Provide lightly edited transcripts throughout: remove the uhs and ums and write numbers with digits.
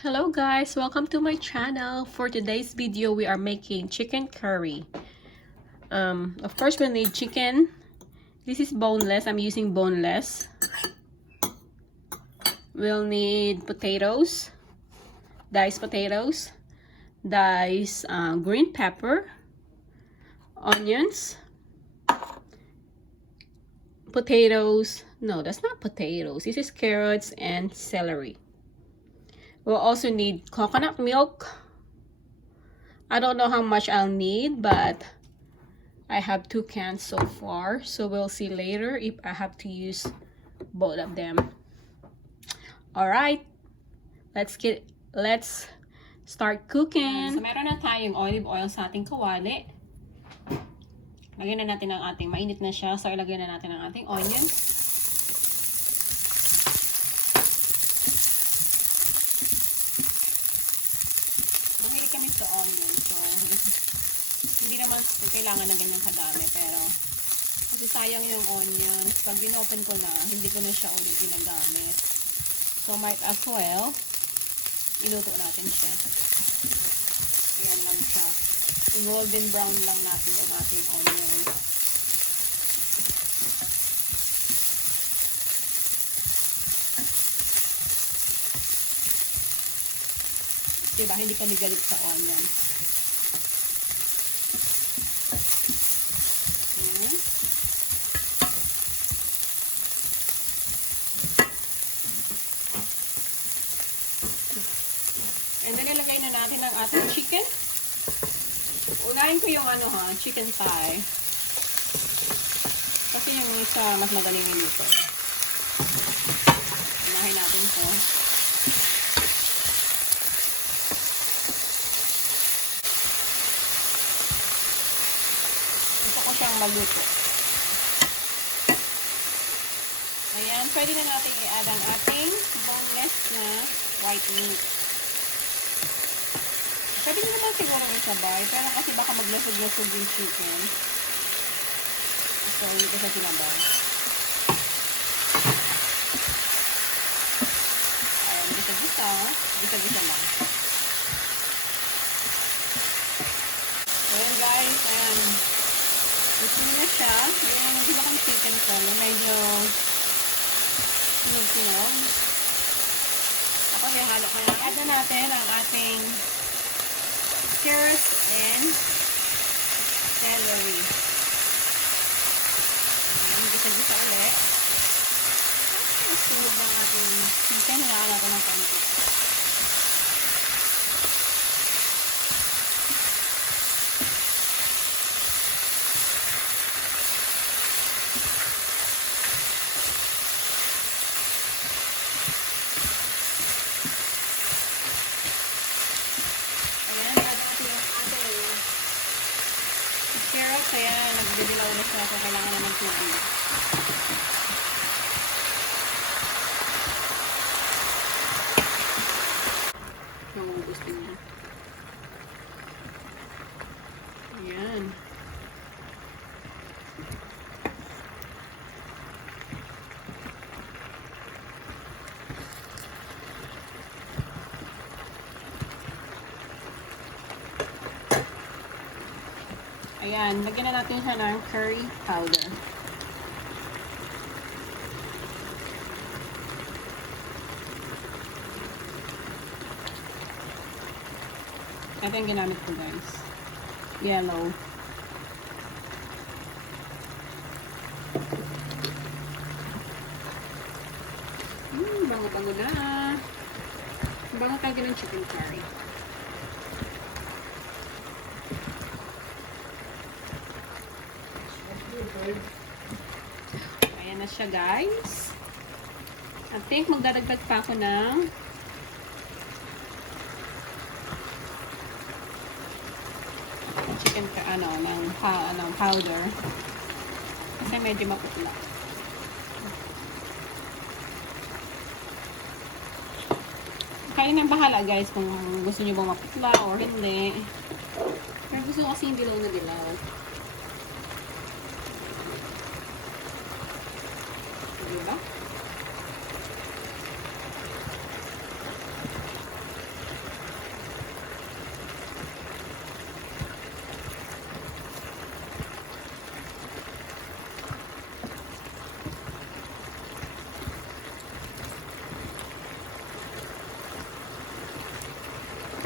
Hello guys, welcome to my channel. For today's video, we are making chicken curry. Of course, we'll need chicken. This is boneless. I'm using boneless. We'll need potatoes, diced potatoes, diced green pepper, onions, potatoes. No, that's not potatoes. This is carrots and celery. We'll also need coconut milk. I don't know how much I'll need, but I have 2 cans so far. So we'll see later if I have to use both of them. Alright, let's start cooking. So meron na tayong olive oil sa ating kawali. Lagyan na natin ang ating, mainit na siya. So ilagyan na natin ang ating onions. Sa onion. So, hindi naman kailangan na ganyan kadami. Pero, kasi sayang yung onion. Pag in-open ko na, hindi ko na siya ulit ginagamit. So, might as well, iluto natin siya. Ayan lang siya. Golden brown lang natin yung ating onion. Diba? Hindi kami galit sa onion. Ayan. And then, ilagay na natin ang ating chicken. Unahin ko yung chicken thigh. Kasi yung isa, mas magaling yung ito. Unahin natin ito. Siyang maluto. Ayan, pwede na natin i-add ang ating boneless na white meat. Pwede nyo naman siguro yung sabay, pero kasi baka maglasog-lasog yung chicken. So, hindi ko siya sinabay. Ayan, gisa-gisa. Gisa-gisa lang. Ayan guys, ayan. Gusto na siya. Ayan, nagdiba kong chicken ko. Medyo sunog-sunog. Tapos ihalo ko lang. Add na natin ang ating carrots and celery. Ayan, gisa-gisa ulit. Sunog ng ating chicken. Hilaan natin ng konti. Kaya nagbibilaw na siya, so kailangan naman tubig. Yung gusto niya. Ayan. Ayan, lagyan na natin siya ng curry powder. Ito yung ginamit ko guys. Yellow. Bango-bango na. Bango talaga ng chicken curry. Ayan na siya guys. I think magdadagdag pa ako ng chicken ng powder. Kasi medyo maputla. Kayo nang bahala guys kung gusto niyo ba maputla or hindi. Pero gusto ko kasi yung dilaw na dilaw. Diba?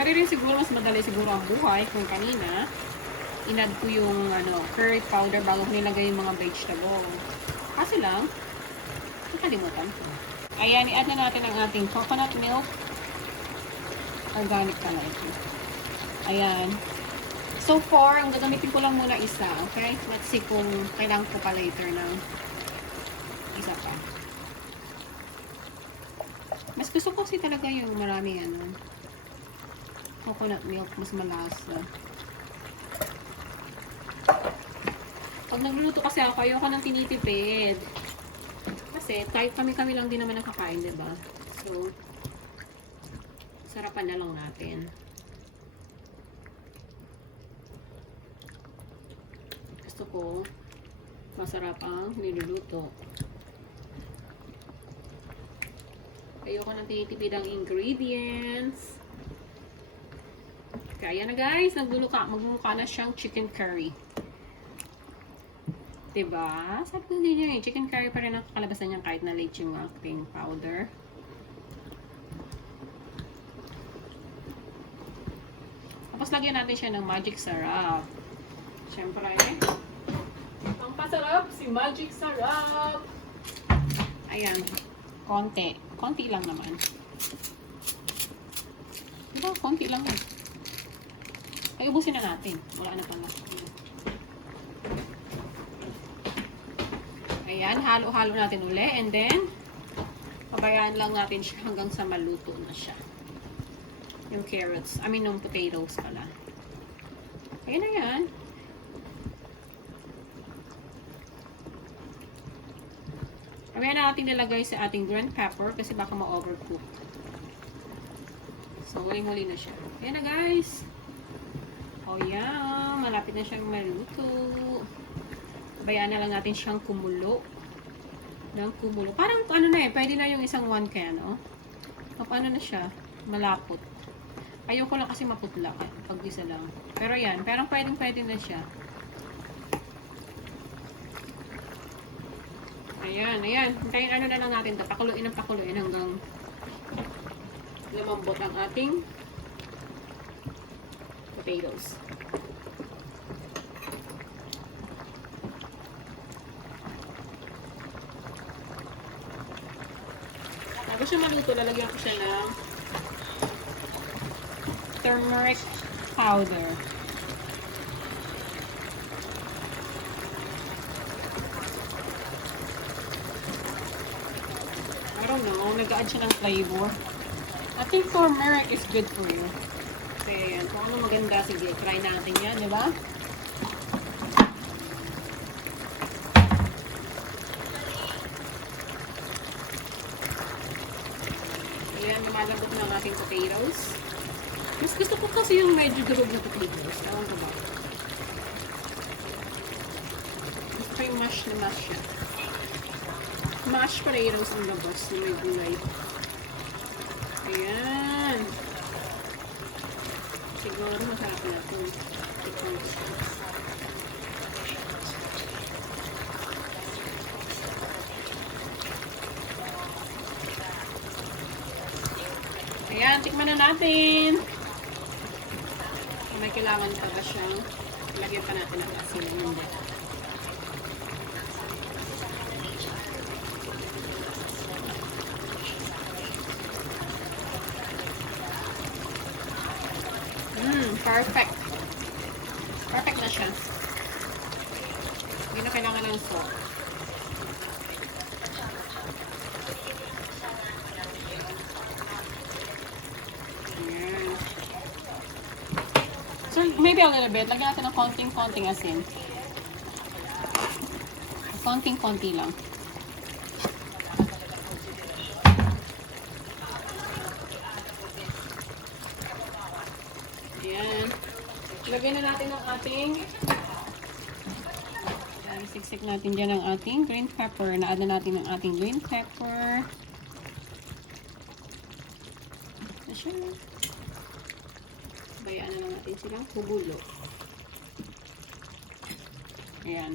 Pwede rin siguro mas madali siguro ang buhay kung kanina inad ko yung curry powder bago ko nilagay yung mga vegetable. Kasi lang, nakalimutan ko. Ayan, i-add na natin ang ating coconut milk. Organic pala ito. Ayan. So far, ang gagamitin ko lang muna isa. Okay? Let's see kung kailangan ko pa later ng isa pa. Mas gusto ko kasi talaga yung maraming coconut milk. Mas malasa. Pag nagluluto kasi ako, ayoko nang tinitipid. Kasi, kahit kami-kami lang din naman nakakain, diba? So, sarapan na lang natin. Gusto ko, masarap ang niluluto. Ayoko nang tinitipid ang ingredients. Kaya na guys, magmumukha na siyang chicken curry. Diba? Sabi ko din yun, chicken curry pa rin ang kakalabasan niya kahit na late yung ating powder. Tapos lagyan natin siya ng magic sarap. Siyempre, ang pasarap si magic sarap. Ayan, konti. Konti lang naman. Diba? Konti lang naman. Ay, ubusin na natin. Wala na pala. Ayan, halo-halo natin uli. And then, pabayaan lang natin siya hanggang sa maluto na siya. Yung carrots. I mean, yung potatoes pala. Ayan na yan. Pabayaan na natin nilagay sa ating green pepper kasi baka ma-overcook. So, huling-huli na siya. Ayan na guys. Oh, yan. Malapit na siyang maluto. Bayaan na lang natin siyang kumulo. Parang pwede na yung isang 1 can, oh. Paano na siya? Malapot. Ayoko lang kasi maputla pag isa lang. Pero yan, parang pwede na siya. Ayan. Hintayin na lang natin ito. Pakuluin hanggang lumambot ang ating potatoes. Bago siya maluto, lalagyan ko siya ng turmeric powder. I don't know, nag-add siya ng flavor. I think turmeric is good for you. Kasi yan, kung ano maganda, sige, try natin yan, di ba? Ayan, lumalambot na ang ating potatoes. Mas gusto ko kasi yung medyo durog na potatoes. Ewan ko ba? Gusto ko yung mash na mash siya. Mashed potatoes ang labas na may gulay. Ayan. Siguro masarap na ito. Ayan, tikman na natin. May kailangan pa ba siyang lagyan pa natin ang asin. Hindi. Perfect. Perfect na siya. Hindi na kailangan ng salt. Ayan. So, maybe a little bit. Lagyan natin ng konting-konting asin. Konting-konti lang. Ayan. Lagyan na natin ang ating siksik natin dyan ang ating green pepper. Na-add na natin ang ating green pepper. Na siya. Bayaan na lang natin silang kubulo. Ayan.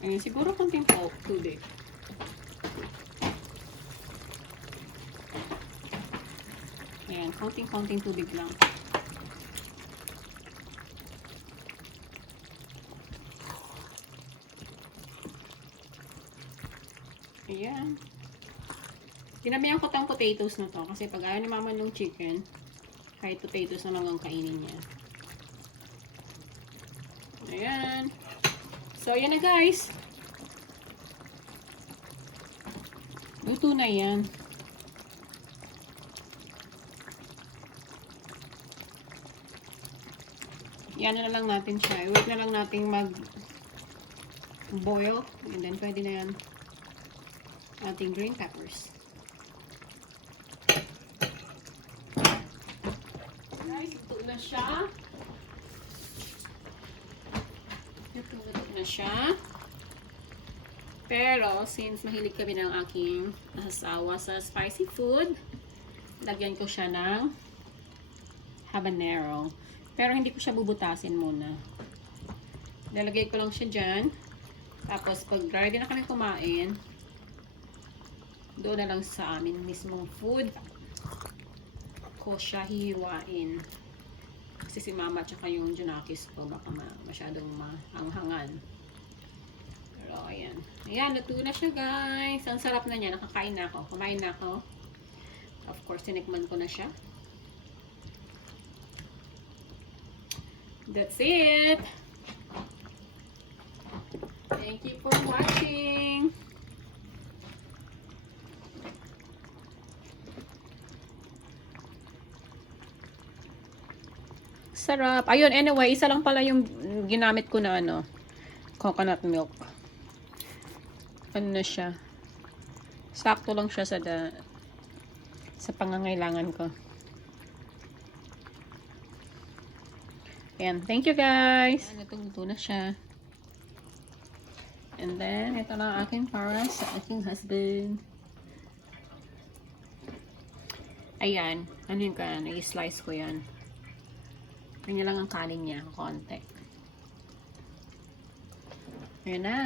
Ayan, siguro konting tubig. Ayan, konting-konting tubig lang. Ayan. Tinabihan ko tong potatoes na to kasi pag ayaw ni mama ng chicken, kahit potatoes na lang ang kainin niya. Ayan. So, ayan na guys. Luto na yan. Yan na lang natin siya. Wait na lang natin mag-boil. And then, pwede na yan ating green peppers. Guys, ito na siya. Ito na siya. Pero, since mahilig kami ng aking asawa sa spicy food, lagyan ko siya ng habanero. Pero hindi ko siya bubutasin muna. Lalagay ko lang siya dyan. Tapos, pag ready na kami kumain, doon na lang sa amin mismong food ko siya hihiwain. Kasi si mama tsaka yung junakis ko baka masyadong mahanghangan. Pero, ayan. Ayan, luto na siya guys. Ang sarap na niya. Nakakain na ako. Kumain na ako. Of course, tinikman ko na siya. That's it. Thank you for watching. Sarap. Ayun, anyway, isa lang pala yung ginamit ko na coconut milk. Ano na siya? Sakto lang siya sa pangangailangan ko. Ayan, thank you guys. Luto na siya. And then, ito lang aking para sa aking husband. Ayan, ano yung kanin? I-slice ko yan. Kanya lang ang kanin niya, konti. Ayan na.